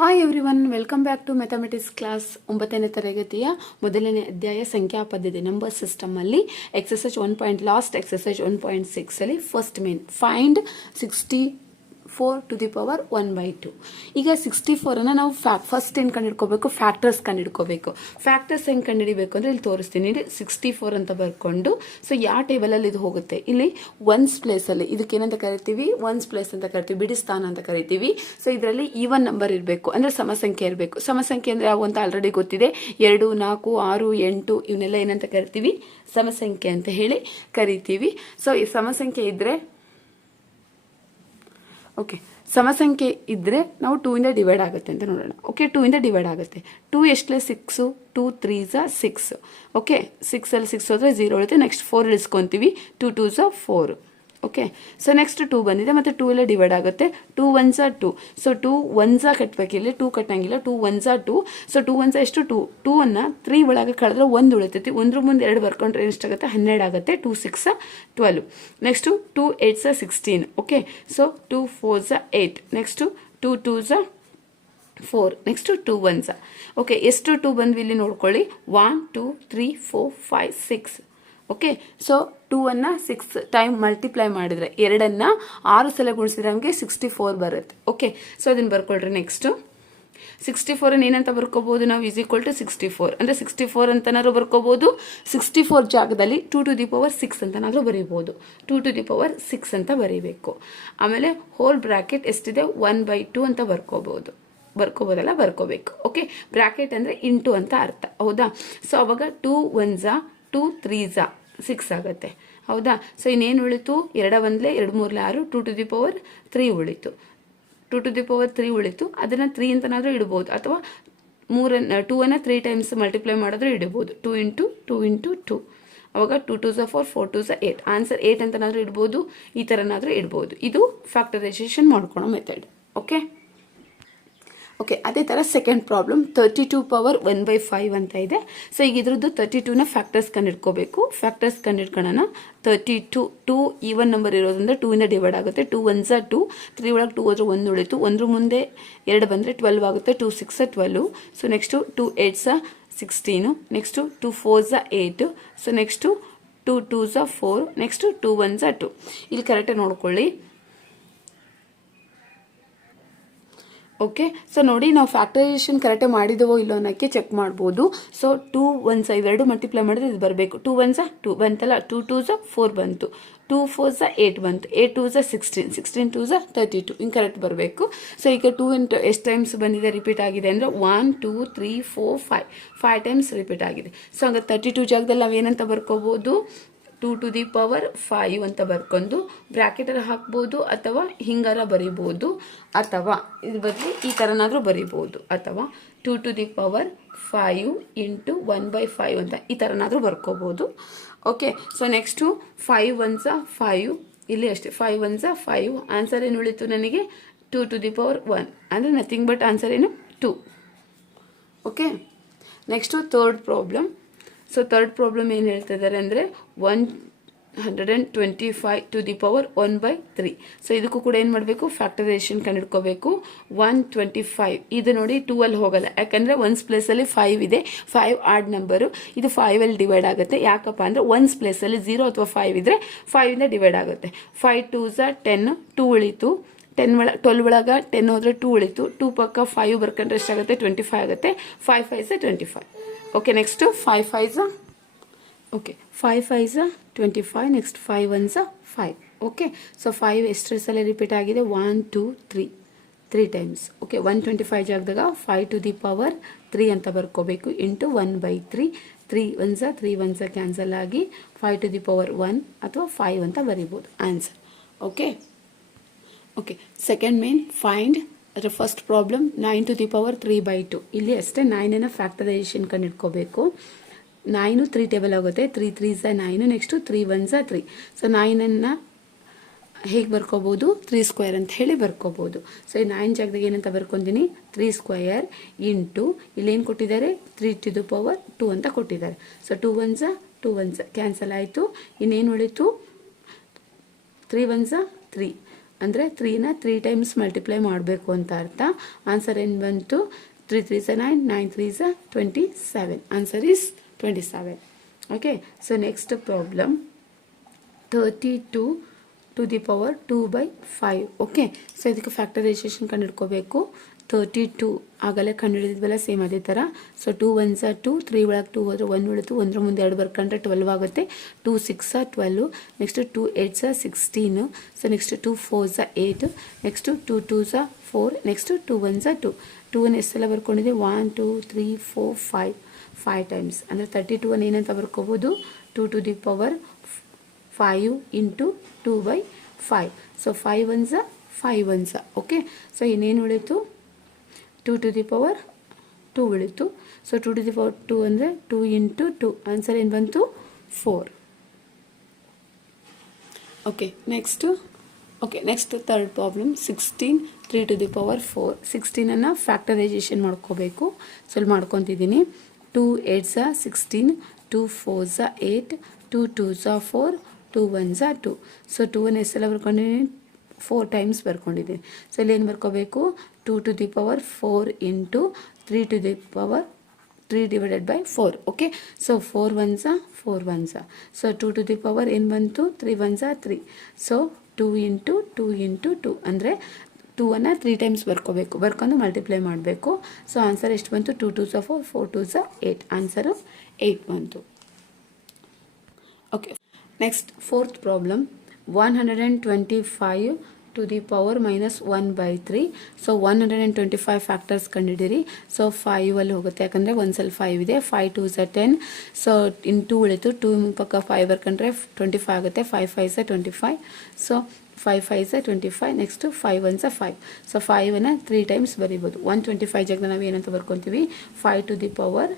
Hi everyone welcome back to mathematics class ಒಂಬತ್ತನೇ ತರಗತಿಯ ಮೊದಲನೇ ಅಧ್ಯಾಯ ಸಂಖ್ಯಾ ಪದ್ಧತಿ number ಸಿಸ್ಟಮಲ್ಲಿ exercise one point last exercise one point ಸಿಕ್ಸಲ್ಲಿ first main find sixty four to the power one by two ಈಗ sixty ಫೋರನ್ನು ನಾವು ಫ್ಯಾ ಫಸ್ಟ್ ಏನು ಕಂಡುಹಿಡ್ಕೋಬೇಕು ಫ್ಯಾಕ್ಟರ್ಸ್ ಕಂಡುಹಿಡ್ಕೋಬೇಕು ಫ್ಯಾಕ್ಟರ್ಸ್ ಹೆಂಗೆ ಕಂಡುಹಿಡಿಬೇಕು ಅಂದರೆ ಇಲ್ಲಿ ತೋರಿಸ್ತೀನಿ. ಸಿಕ್ಸ್ಟಿ ಫೋರ್ ಅಂತ ಬರ್ಕೊಂಡು ಸೊ ಯಾವ ಟೇಬಲಲ್ಲಿ ಇದು ಹೋಗುತ್ತೆ? ಇಲ್ಲಿ ಒನ್ಸ್ ಪ್ಲೇಸಲ್ಲಿ ಇದಕ್ಕೆ ಏನಂತ ಕರಿತೀವಿ? ಒನ್ಸ್ ಪ್ಲೇಸ್ ಅಂತ ಕರಿತೀವಿ. ಬಿಡಿ ಸ್ಥಾನ ಅಂತ ಕರಿತೀವಿ. ಸೊ ಇದರಲ್ಲಿ ಈವನ್ ನಂಬರ್ ಇರಬೇಕು. ಅಂದರೆ ಸಮಸಂಖ್ಯೆ ಇರಬೇಕು. ಸಮಸಂಖ್ಯೆ ಅಂದರೆ ಯಾವ ಅಂತ ಆಲ್ರೆಡಿ ಗೊತ್ತಿದೆ. ಎರಡು, ನಾಲ್ಕು, ಆರು, ಎಂಟು, ಇವನ್ನೆಲ್ಲ ಏನಂತ ಕರಿತೀವಿ? ಸಮಸಂಖ್ಯೆ ಅಂತ ಹೇಳಿ ಕರಿತೀವಿ. ಸೊ ಈ ಸಮಸಂಖ್ಯೆ ಇದ್ದರೆ ಓಕೆ ಸಮಸಂಖ್ಯೆ ಇದ್ದರೆ ನಾವು ಟೂ ಇಂದ ಡಿವೈಡ್ ಆಗುತ್ತೆ ಅಂತ ನೋಡೋಣ. ಓಕೆ ಟೂ ಇಂದ ಡಿವೈಡ್ ಆಗುತ್ತೆ. ಟೂ ಎಷ್ಟಲೇ ಸಿಕ್ಸು ಟೂ ತ್ರೀ ಝ ಸಿಕ್ಸ್ ಓಕೆ ಸಿಕ್ಸಲ್ಲಿ ಸಿಕ್ಸ್ ಹೋದರೆ ಝೀರೋ ಇರುತ್ತೆ. ನೆಕ್ಸ್ಟ್ ಫೋರ್ ಇಳಿಸ್ಕೊತೀವಿ. Two two ಝ four okay so next two ಬಂದಿದೆ. ಮತ್ತು ಟೂ ಎಲ್ಲ ಡಿವೈಡ್ ಆಗುತ್ತೆ. Two ones two so two ones ಕಟ್ಬೇಕು ಇಲ್ಲಿ. Two ಕಟ್ಟಂಗಿಲ್ಲ. Two ones two so two ones ಎಷ್ಟು? ಟೂ ಟೂ ಅನ್ನು ತ್ರೀ ಒಳಗೆ ಕಳೆದ್ರೆ ಒಂದು ಉಳಿತೈತಿ. ಒಂದ್ರ ಮುಂದೆ ಎರಡು ಬರ್ಕೊಂಡ್ರೆ ಎಷ್ಟಾಗುತ್ತೆ ಹನ್ನೆರಡು ಆಗುತ್ತೆ. Two six twelve next two eights sixteen okay so two fours eight next two two ಝ four next two one ಝ ಓಕೆ ಎಷ್ಟು ಟೂ ಬಂದ್ವಿ ಇಲ್ಲಿ ನೋಡ್ಕೊಳ್ಳಿ. One two three four five six okay so two ಅನ್ನು ಸಿಕ್ಸ್ ಟೈಮ್ ಮಲ್ಟಿಪ್ಲೈ ಮಾಡಿದರೆ ಎರಡನ್ನು ಆರು ಸಲ ಗುಣಿಸಿದ್ರೆ ನಮಗೆ ಸಿಕ್ಸ್ಟಿ ಫೋರ್ ಬರುತ್ತೆ. ಓಕೆ ಸೊ ಅದನ್ನು ಬರ್ಕೊಳ್ರಿ ನೆಕ್ಸ್ಟು ಸಿಕ್ಸ್ಟಿ ಫೋರನ್ನು ಏನಂತ ಬರ್ಕೋಬೋದು? ನಾವು is equal to sixty four ಅಂದರೆ ಸಿಕ್ಸ್ಟಿ ಫೋರ್ ಅಂತನಾದ್ರೂ ಬರ್ಕೋಬೋದು. ಸಿಕ್ಸ್ಟಿ ಫೋರ್ ಜಾಗದಲ್ಲಿ two to the power six ಅಂತನಾದ್ರೂ ಬರೀಬೋದು. Two to the power six ಅಂತ ಬರೀಬೇಕು. ಆಮೇಲೆ ಹೋಲ್ ಬ್ರ್ಯಾಕೆಟ್ ಎಷ್ಟಿದೆ? ಒನ್ ಬೈ ಟು ಅಂತ ಬರ್ಕೋಬೋದು. ಬರ್ಕೋಬೋದಲ್ಲ? ಬರ್ಕೋಬೇಕು. ಓಕೆ ಬ್ರ್ಯಾಕೆಟ್ ಅಂದರೆ ಇಂಟು ಅಂತ ಅರ್ಥ. ಹೌದಾ? ಸೊ ಅವಾಗ two one Jha two three ಝಾ ಸಿಕ್ಸ್ ಆಗುತ್ತೆ. ಹೌದಾ? ಸೊ ಇನ್ನೇನು ಉಳಿತು? ಎರಡ ಒಂದಲೇ, ಎರಡು ಮೂರಲೇ ಆರು two to the power three ಉಳಿತು. Two to the power three ಉಳಿತು. ಅದನ್ನು ತ್ರೀ ಅಂತನಾದರೂ ಇಡ್ಬೋದು. ಅಥವಾ ಮೂರನ್ನು ಟೂ ಅನ್ನು ತ್ರೀ ಟೈಮ್ಸ್ ಮಲ್ಟಿಪ್ಲೈ ಮಾಡಿದ್ರೆ ಇಡ್ಬೋದು. Two into two into two ಅವಾಗ ಟೂ ಟು ಝ ಫೋರ್ ಫೋರ್ ಟು ಝ ಏಟ್ ಆನ್ಸರ್ ಏಟ್ ಅಂತನಾದರೂ ಇಡ್ಬೋದು. ಈ ಥರನಾದರೂ ಇಡ್ಬೋದು. ಇದು ಫ್ಯಾಕ್ಟರೈಸೇಷನ್ ಮಾಡ್ಕೊಳೋ ಮೆಥಡ್ ಓಕೆ ಓಕೆ ಅದೇ ಥರ second problem thirty two power one by five ಅಂತ ಇದೆ. ಸೊ ಈಗ ಇದ್ರದ್ದು ತರ್ಟಿ ಟೂನ ಫ್ಯಾಕ್ಟರ್ಸ್ ಕಂಡಿಡ್ಕೋಬೇಕು. Factors ಕಂಡಿಡ್ಕೊಳ್ಳೋಣ thirty two two even number ಇರೋದ್ರಿಂದ ಟೂ ಇಂದ ಡಿವೈಡ್ ಆಗುತ್ತೆ. ಟೂ ಒನ್ಸ ಟೂ ತ್ರೀ ಒಳಗೆ ಟೂ ಹೋದ್ರೆ ಒಂದು ಉಳಿತು. ಒಂದ್ರ ಮುಂದೆ ಎರಡು ಬಂದರೆ ಟ್ವೆಲ್ವ್ ಆಗುತ್ತೆ. Two six twelve so next two eights sixteen next two four ಝ eight so next two two ಝ four next two one two two ಇಲ್ಲಿ ಕರೆಕ್ಟಾಗಿ ನೋಡ್ಕೊಳ್ಳಿ. ಓಕೆ ಸೊ ನೋಡಿ ನಾವು ಫ್ಯಾಕ್ಟರೈಸೇಷನ್ ಕರೆಕ್ಟಾಗಿ ಮಾಡಿದವೋ ಇಲ್ಲೋ ಅನ್ನೋಕ್ಕೆ ಚೆಕ್ ಮಾಡ್ಬೋದು. ಸೊ ಟೂ ಒನ್ಸ ಸ ಇವೆರಡು ಮಲ್ಟಿಪ್ಲೈ ಮಾಡಿದ್ರೆ ಇದು ಬರಬೇಕು. ಟೂ ಒನ್ಸ ಸ ಟೂ ಬಂತಲ್ಲ ಟೂ ಟೂ ಝ ಫೋರ್ ಬಂತು. ಟೂ ಫೋರ್ ಝ ಏಟ್ ಬಂತು. Eight two ಝ sixteen sixteen two ಝ thirty two ಹಿಂಗೆ ಕರೆಕ್ಟ್ ಬರಬೇಕು. ಸೊ ಈಗ ಟೂ ಇಂಟು ಎಷ್ಟು ಟೈಮ್ಸ್ ಬಂದಿದೆ ರಿಪೀಟ್ ಆಗಿದೆ ಅಂದರೆ one two three four five five times repeat ಆಗಿದೆ. ಸೊ ಹಂಗೆ ತರ್ಟಿ ಟೂ ಜಾಗದಲ್ಲಿ ನಾವು ಏನಂತ ಬರ್ಕೋಬೋದು? Two to the power five ಅಂತ ಬರ್ಕೊಂಡು ಬ್ರ್ಯಾಕೆಟಲ್ಲಿ ಹಾಕ್ಬೋದು ಅಥವಾ ಹಿಂಗಾರ ಬರಿಬೋದು ಅಥವಾ ಇದು ಬದಲು ಈ ಥರನಾದರೂ ಬರಿಬೋದು ಅಥವಾ two to the power five into one by five ಅಂತ ಈ ಥರನಾದರೂ ಬರ್ಕೋಬೋದು. Okay, so next five ones five, ಇಲ್ಲಿ ಅಷ್ಟೇ, ಫೈವ್ ಒನ್ಸ ಫೈವ್, ಆನ್ಸರ್ ಏನು ಉಳಿತು ನನಗೆ? Two to the power one, ಅಂದರೆ ನಥಿಂಗ್ ಬಟ್ ಆನ್ಸರ್ ಏನು? Two. Okay, next third problem. So third problem ಏನು ಹೇಳ್ತಾ ಇದ್ದಾರೆ ಅಂದರೆ one hundred and twenty five to the power one by three so ಇದಕ್ಕೂ ಕೂಡ ಏನು ಮಾಡಬೇಕು? ಫ್ಯಾಕ್ಟರೈಸೇಷನ್ ಕಂಡುಹಿಡ್ಕೋಬೇಕು. ಒನ್ ಟ್ವೆಂಟಿ ಫೈವ್ ಇದು ನೋಡಿ ಟೂ ಅಲ್ಲಿ ಹೋಗಲ್ಲ. ಯಾಕಂದರೆ ಒನ್ಸ್ ಪ್ಲೇಸಲ್ಲಿ ಫೈವ್ ಇದೆ. ಫೈವ್ ಆಡ್ ನಂಬರು ಇದು ಫೈವಲ್ಲಿ ಡಿವೈಡ್ ಆಗುತ್ತೆ. ಯಾಕಪ್ಪ ಅಂದರೆ ಒನ್ಸ್ ಪ್ಲೇಸಲ್ಲಿ ಝೀರೋ ಅಥವಾ ಫೈವ್ ಇದ್ದರೆ ಫೈವಿಂದ ಡಿವೈಡ್ ಆಗುತ್ತೆ. ಫೈವ್ ಟೂ ಝ ಟೆನ್ ಟೂ ಉಳಿತು. ಟೆನ್ ಒಳ ಟ್ವೆಲ್ ಒಳಗೆ ಟೆನ್ ಹೋದರೆ ಟೂ ಉಳಿತು. ಟೂ ಪಕ್ಕ ಫೈವ್ ಬರ್ಕೊಂಡ್ರೆ ಎಷ್ಟಾಗುತ್ತೆ? ಟ್ವೆಂಟಿ ಫೈವ್ ಆಗುತ್ತೆ. Five five ಝ twenty five okay next five five okay five five twenty five next five one ಝ five okay so five ಎಷ್ಟು ಸಲ ರಿಪೀಟ್ ಆಗಿದೆ. One two three three times okay one twenty five ಜಾಗದಾಗ five to the power three ಅಂತ ಬರ್ಕೋಬೇಕು. Into one by three three one ಝ three one ಝ cancel ಆಗಿ five to the power one ಅಥವಾ five ಅಂತ ಬರಿಬೋದು. Answer okay okay second main find ಅದರ first problem nine to the power three by two ಇಲ್ಲಿ ಅಷ್ಟೇ ನೈನನ್ನು factorisation ಕಂಡಿಡ್ಕೋಬೇಕು nine three table ಆಗುತ್ತೆ. ತ್ರೀ ತ್ರೀ ಝ ನೈನು ನೆಕ್ಸ್ಟು ತ್ರೀ ಒನ್ ಝ ತ್ರೀ ಸೊ ನೈನನ್ನು ಹೇಗೆ ಬರ್ಕೋಬೋದು? ತ್ರೀ ಸ್ಕ್ವೇರ್ ಅಂತ ಹೇಳಿ ಬರ್ಕೋಬೋದು. ಸೊ ಈ ನೈನ್ ಜಾಗದಾಗ ಏನಂತ ಬರ್ಕೊತೀನಿ? ತ್ರೀ ಸ್ಕ್ವಯರ್ ಇಂಟು ಇಲ್ಲೇನು ಕೊಟ್ಟಿದ್ದಾರೆ? Three to the power two ಅಂತ ಕೊಟ್ಟಿದ್ದಾರೆ. ಸೊ ಟು ಒನ್ ಝ ಟು ಒನ್ ಝ ಕ್ಯಾನ್ಸಲ್ ಆಯಿತು. ಇನ್ನೇನು ಉಳಿತು ತ್ರೀ ಒನ್ ಝ ತ್ರೀ ಅಂದರೆ ತ್ರೀನ ತ್ರೀ ಟೈಮ್ಸ್ ಮಲ್ಟಿಪ್ಲೈ ಮಾಡಬೇಕು ಅಂತ ಅರ್ಥ. ಆನ್ಸರ್ ಏನು ಬಂತು? ತ್ರೀ ತ್ರೀ ಸ ನೈನ್ ನೈನ್ ತ್ರೀ ಸ twenty seven answer is twenty seven okay so next problem thirty two to the power two by five okay so ಇದಕ್ಕೆ ಫ್ಯಾಕ್ಟರೈಸೇಷನ್ ಕಂಡುಹಿಡ್ಕೋಬೇಕು. ತರ್ಟಿ ಟೂ ಆಗಲೇ ಕಂಡುಹಿಡಿದಿದ್ವಲ್ಲ ಸೇಮ್ ಅದೇ ಥರ. So two ones two three ಒಳಗೆ two ಹೋದರೆ one ಉಳಿತು ಒಂದರ ಮುಂದೆ ಎರಡು ಬರ್ಕೊಂಡ್ರೆ ಟ್ವೆಲ್ವ್ ಆಗುತ್ತೆ. Two six twelve next two eight ಸ sixteen so next two four ಸ ಏಯ್ಟ್ ನೆಕ್ಸ್ಟು ಟೂ ಟೂ ಸ four next two one two two two one ಎಷ್ಟೆಲ್ಲ ಬರ್ಕೊಂಡಿದೆ? One two three four five five times ಅಂದರೆ thirty two one ಏನಂತ ಬರ್ಕೋಬೋದು? Two to the power five into two by five so five ones five ones okay so ಇನ್ನೇನು ಉಳಿತು two to the power two ಉಳಿತು so two to the power two ಅಂದರೆ two into two answer ಏನು ಬಂತು? Four okay next okay next third problem sixteen three to the power four ಸಿಕ್ಸ್ಟೀನನ್ನು factorisation ಮಾಡ್ಕೋಬೇಕು. So ಮಾಡ್ಕೊತಿದ್ದೀನಿ. Two eight ಝ sixteen two four ಝ eight two two ಝ four two one ಝ two so two one ಎಷ್ಟೆಲ್ಲ ಬರ್ಕೊಂಡಿದ್ದೀನಿ? Four times ಬರ್ಕೊಂಡಿದ್ದೀನಿ. So ಇಲ್ಲಿ ಏನು ಬರ್ಕೋಬೇಕು? Two to the power four into three to the power three divided by four okay so four one ಝ four ones so two to the power ಏನು ಬಂತು three ones three so two into two into two ಅಂದರೆ two ಅನ್ನು three times ಬರ್ಕೋಬೇಕು ಬರ್ಕೊಂಡು multiply ಮಾಡಬೇಕು so answer ಎಷ್ಟು ಬಂತು two two ಝ four four two eight answer eight ಬಂತು okay next fourth problem one hundred and twenty five to the power minus one by three so one hundred and twenty five factors ಕಂಡಿದ್ದೀರಿ so ಫೈವಲ್ಲಿ ಹೋಗುತ್ತೆ. ಯಾಕಂದರೆ ಒಂದ್ಸಲ five ಇದೆ. Five two ಸ ten so ಇನ್ two ಉಳಿತು. Two ಪಕ್ಕ five ಬರ್ಕೊಂಡ್ರೆ twenty five ಆಗುತ್ತೆ ಫೈವ್ ಫೈವ್ ಸ twenty five so five five ಸ twenty five next five one ಸ ಫೈವ್ ಸೊ ಫೈವನ್ನು ತ್ರೀ ಟೈಮ್ಸ್ ಬರಿಬೋದು. ಒನ್ ಟ್ವೆಂಟಿ ಫೈವ್ ಜಾಗದ ನಾವು ಏನಂತ ಬರ್ಕೊತೀವಿ? Five to the power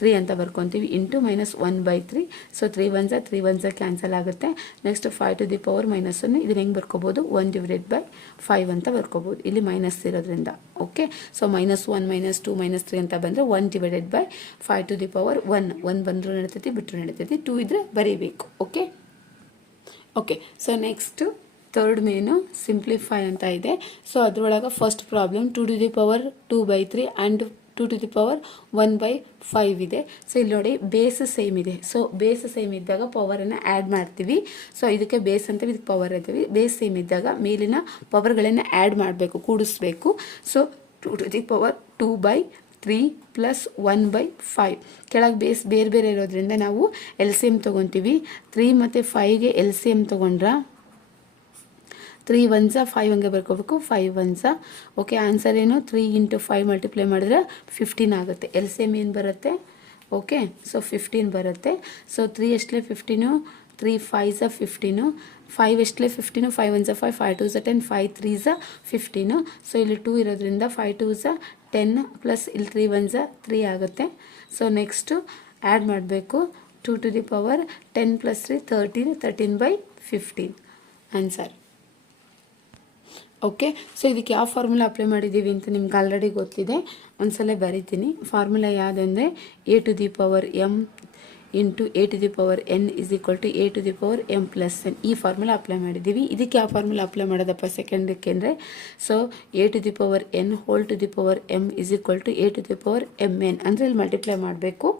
three ಅಂತ ಬರ್ಕೊತೀವಿ into minus one by three so three one three one cancel ಆಗುತ್ತೆ. Next five to the power minus one ಇದನ್ನ ಹೆಂಗೆ ಬರ್ಕೋಬೋದು? ಒನ್ ಡಿವೈಡೆಡ್ ಬೈ ಫೈವ್ ಅಂತ ಬರ್ಕೋಬೋದು. ಇಲ್ಲಿ ಮೈನಸ್ ಇರೋದ್ರಿಂದ okay so minus one minus two minus three ಅಂತ ಬಂದರೆ one divided by five to the power one one ಬಂದರೂ ನಡೀತೈತಿ ಬಿಟ್ಟರು ನಡೀತೈತಿ. ಟೂ ಇದ್ರೆ ಬರೀಬೇಕು okay okay so next third main simplify ಅಂತ ಇದೆ. ಸೊ ಅದರೊಳಗೆ first problem two to the power two by three and two to the power one by five ಇದೆ. ಸೊ ಇಲ್ಲಿ ನೋಡಿ ಬೇಸ್ ಸೇಮ್ ಇದೆ. ಸೊ ಬೇಸ್ ಸೇಮ್ ಇದ್ದಾಗ ಪವರನ್ನು add ಮಾಡ್ತೀವಿ. ಸೊ ಇದಕ್ಕೆ ಬೇಸ್ ಅಂತ ಇದಕ್ಕೆ ಪವರ್ ಅಂತೀವಿ. ಬೇಸ್ ಸೇಮ್ ಇದ್ದಾಗ ಮೇಲಿನ ಪವರ್ಗಳನ್ನು ಆ್ಯಡ್ ಮಾಡಬೇಕು, ಕೂಡಿಸ್ಬೇಕು. So two to the power two by three plus one by five. ಕೆಳಗೆ ಬೇಸ್ ಬೇರೆ ಬೇರೆ ಇರೋದ್ರಿಂದ ನಾವು ಎಲ್ ಸಿ ಎಂ ತೊಗೊತೀವಿ. ತ್ರೀ ಮತ್ತು ಫೈವ್ಗೆ ಎಲ್ ಸಿ ಎಂ ತೊಗೊಂಡ್ರ? ತ್ರೀ ಒನ್ಸ ಫೈವ್ ಹಂಗೆ ಬರ್ಕೋಬೇಕು. ಫೈವ್ ಒನ್ಸ ಓಕೆ ಆನ್ಸರ್ ಏನು? ತ್ರೀ ಇಂಟು ಫೈವ್ ಮಲ್ಟಿಪ್ಲೈ ಮಾಡಿದ್ರೆ ಫಿಫ್ಟೀನ್ ಆಗುತ್ತೆ. ಎಲ್ ಸೇಮ್ ಏನು ಬರುತ್ತೆ? ಓಕೆ ಸೊ ಫಿಫ್ಟೀನ್ ಬರುತ್ತೆ. ಸೊ ತ್ರೀ ಎಷ್ಟಲೇ fifteen three five ಝ fifteen five ಎಷ್ಟಲೇ fifteen five one five five two ಝ ten five three ಝ fifteen so ಇಲ್ಲಿ two ಇರೋದ್ರಿಂದ five two ಝ ten plus ಇಲ್ಲಿ ತ್ರೀ ಒನ್ ತ್ರೀ ಆಗುತ್ತೆ. So next add ಮಾಡಬೇಕು. Two to the power ten plus three thirteen thirteen by fifteen answer okay so ಇದಕ್ಕೆ ಯಾವ formula apply ಮಾಡಿದ್ದೀವಿ ಅಂತ ನಿಮ್ಗೆ ಆಲ್ರೆಡಿ ಗೊತ್ತಿದೆ. ಒಂದ್ಸಲ ಬರಿತೀನಿ. Formula ಯಾವುದಂದರೆ a to the power m into a to the power n is equal to a to the power m plus n ಈ formula apply ಮಾಡಿದ್ದೀವಿ. ಇದಕ್ಕೆ ಯಾವ ಫಾರ್ಮುಲಾ ಅಪ್ಲೈ ಮಾಡೋದಪ್ಪ ಸೆಕೆಂಡಕ್ಕೆ ಅಂದರೆ? So a to the power n whole to the power m is equal to a to the power m n ಅಂದರೆ ಇಲ್ಲಿ multiply ಮಾಡಬೇಕು.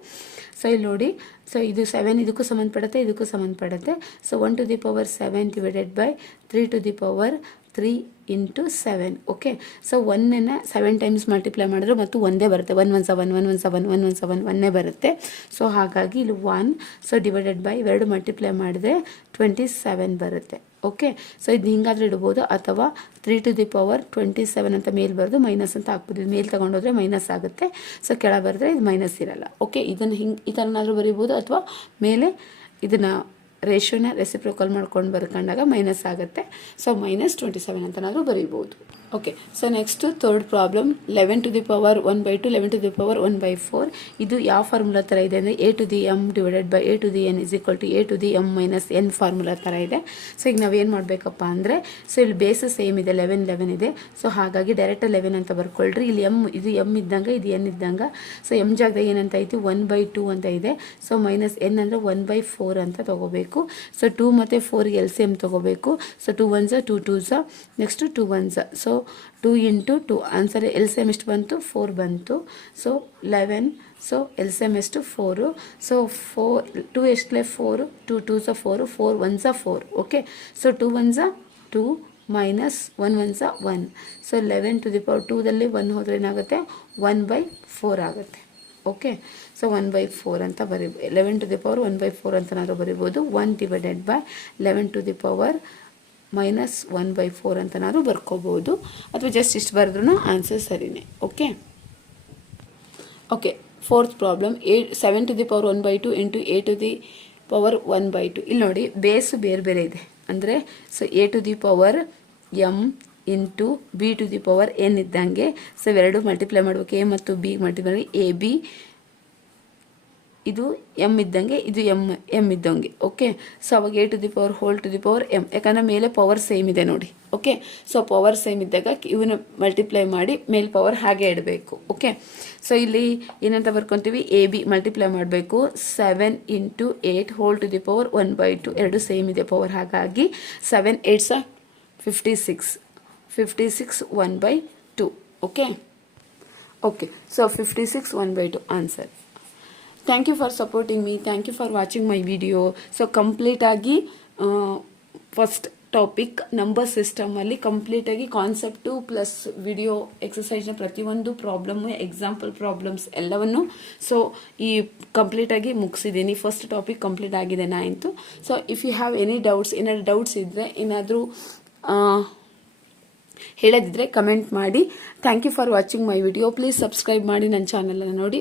ಸೊ ಇಲ್ಲಿ ನೋಡಿ. ಸೊ ಇದು ಸೆವೆನ್ ಇದಕ್ಕೂ ಸಂಬಂಧಪಡುತ್ತೆ ಇದಕ್ಕೂ ಸಂಬಂಧಪಡುತ್ತೆ. So one to the power seven divided by three to the power three into seven okay so ಒನ್ನೇ seven times multiply ಮಾಡಿದ್ರೆ ಮತ್ತು ಒಂದೇ ಬರುತ್ತೆ. One one seven one one seven one one seven ಒನ್ನೇ ಬರುತ್ತೆ. So ಹಾಗಾಗಿ ಇಲ್ಲಿ ಒನ್ ಸೊ ಡಿವೈಡೆಡ್ ಬೈ ಇವೆರಡು multiply ಮಾಡಿದ್ರೆ twenty seven ಬರುತ್ತೆ ಓಕೆ ಸೊ ಇದು ಹಿಂಗಾದರೂ ಇಡ್ಬೋದು. ಅಥವಾ three to the power twenty seven ಅಂತ ಮೇಲ್ ಬರೆದು ಮೈನಸ್ ಅಂತ ಹಾಕ್ಬೋದು. ಇದು ಮೇಲೆ ತೊಗೊಂಡೋದ್ರೆ ಮೈನಸ್ ಆಗುತ್ತೆ. ಸೊ ಕೆಳ ಬರೆದ್ರೆ ಇದು ಮೈನಸ್ ಇರಲ್ಲ ಓಕೆ ಇದನ್ನು ಹಿಂಗೆ ಈ ಥರನಾದರೂ ಬರಿಬೋದು ಅಥವಾ ಮೇಲೆ ಇದನ್ನು ರೇಷಿಯೋನ ರೆಸಿಪ್ರೋಕಲ್ ಮಾಡ್ಕೊಂಡು ಬರ್ಕೊಂಡಾಗ ಮೈನಸ್ ಆಗುತ್ತೆ. ಸೊ ಮೈನಸ್ ಟ್ವೆಂಟಿ ಸೆವೆನ್ ಅಂತನಾದರೂ ಬರೀಬೋದು okay so next third problem eleven to the power one by two eleven to the power one by four ಇದು ಯಾವ ಫಾರ್ಮುಲಾ ಥರ ಇದೆ ಅಂದರೆ a to the m divided by a to the n is equal to a to the m minus n formula ಥರ ಇದೆ. So ಈಗ ನಾವೇನು ಮಾಡಬೇಕಪ್ಪ ಅಂದರೆ ಸೊ ಇಲ್ಲಿ ಬೇಸ್ ಸೇಮ್ ಇದೆ ಲೆವೆನ್ ಲೆವೆನ್ ಇದೆ. ಸೊ ಹಾಗಾಗಿ ಡೈರೆಕ್ಟ್ ಲೆವೆನ್ ಅಂತ ಬರ್ಕೊಳ್ರಿ. ಇಲ್ಲಿ ಎಂ ಇದು ಎಂ ಇದ್ದಂಗೆ, ಇದು ಎನ್ ಇದ್ದಂಗೆ. ಸೊ ಎಂ ಜಾಗದಾಗ ಏನಂತ ಐತಿ? ಒನ್ ಬೈ ಟೂ ಅಂತ ಇದೆ. ಸೊ ಮೈನಸ್ ಎನ್ ಅಂದರೆ ಒನ್ ಬೈ ಫೋರ್ ಅಂತ ತೊಗೋಬೇಕು. ಸೊ ಟೂ ಮತ್ತು ಫೋರ್ಗೆ ಎಲ್ ಸಿ ಎಂ ತೊಗೋಬೇಕು. ಸೊ ಟೂ ಒನ್ ಝ ಟೂ ಟೂ ಝ next two one ಝ so two into two. Answer L C M ಎಷ್ಟು ಬಂತು ಫೋರ್ ಬಂತು. So eleven so L C M ಎಷ್ಟು ಫೋರು ಸೊ ಫೋರ್ ಟು ಎಷ್ಟಲೇ ಫೋರು ಟೂ ಟೂ ಸ four four one ಸ four okay so two one ಸ two minus one one ಸ one so eleven to the power ಟೂದಲ್ಲಿ one ಹೋದರೆ ಏನಾಗುತ್ತೆ? One by four ಆಗುತ್ತೆ. Okay so one by four ಅಂತ ಬರಿ eleven to the power one by four ಅಂತನಾದರೂ ಬರಿಬೋದು. One divided by eleven to the power minus one by four ಅಂತನಾದ್ರು ಬರ್ಕೋಬೋದು ಅಥವಾ just ಇಷ್ಟು ಬರೆದ್ರೂ ಆನ್ಸರ್ ಸರಿನೇ. Okay okay fourth problem a seven to the power one by two into a to the power one by two ಇಲ್ಲಿ ನೋಡಿ base ಬೇರೆ ಬೇರೆ ಇದೆ. ಅಂದರೆ so a to the power m into b to the power n ಇದ್ದಂಗೆ so ಇವೆರಡು multiply ಮಾಡಬೇಕು A ಮತ್ತು ಬಿ ಮಲ್ಟಿಪ್ಲೈ ಎ ಬಿ ಇದು ಎಂ ಇದ್ದಂಗೆ, ಇದು ಎಂ ಎಂ ಇದ್ದಂಗೆ ಓಕೆ ಸೊ ಅವಾಗ a to the power whole to the power m ಯಾಕಂದರೆ ಮೇಲೆ ಪವರ್ ಸೇಮ್ ಇದೆ ನೋಡಿ ಓಕೆ ಸೊ ಪವರ್ ಸೇಮ್ ಇದ್ದಾಗ ಇವನ್ನ ಮಲ್ಟಿಪ್ಲೈ ಮಾಡಿ ಮೇಲ್ ಪವರ್ ಹಾಗೆ ಇಡಬೇಕು ಓಕೆ ಸೊ ಇಲ್ಲಿ ಏನಂತ ಬರ್ಕೊತೀವಿ? ಎ ಬಿ ಮಲ್ಟಿಪ್ಲೈ ಮಾಡಬೇಕು. Seven into eight whole to the power one by two ಎರಡು ಸೇಮ್ ಇದೆ ಪವರ್ ಹಾಗಾಗಿ. Seven eights fifty six fifty six one by two okay okay so fifty six one by two answer thank you for supporting me thank you for watching my video so ಕಂಪ್ಲೀಟಾಗಿ first topic number ಸಿಸ್ಟಮಲ್ಲಿ ಕಂಪ್ಲೀಟಾಗಿ concept plus video ಎಕ್ಸಸೈಸ್ನ ಪ್ರತಿಯೊಂದು problem example problems ಎಲ್ಲವನ್ನು so ಈ ಕಂಪ್ಲೀಟಾಗಿ ಮುಗಿಸಿದ್ದೀನಿ first topic complete ಆಗಿದೆ ನಾಯಿತು so if you have any doubts ಏನಾದ್ರು ಡೌಟ್ಸ್ ಇದ್ದರೆ ಏನಾದರೂ ಹೇಳದಿದ್ದರೆ ಕಮೆಂಟ್ ಮಾಡಿ thank you for watching my video please subscribe ಮಾಡಿ ನನ್ನ ಚಾನಲನ್ನು ನೋಡಿ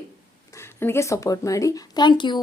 ನನಗೆ ಸಪೋರ್ಟ್ ಮಾಡಿ. Thank you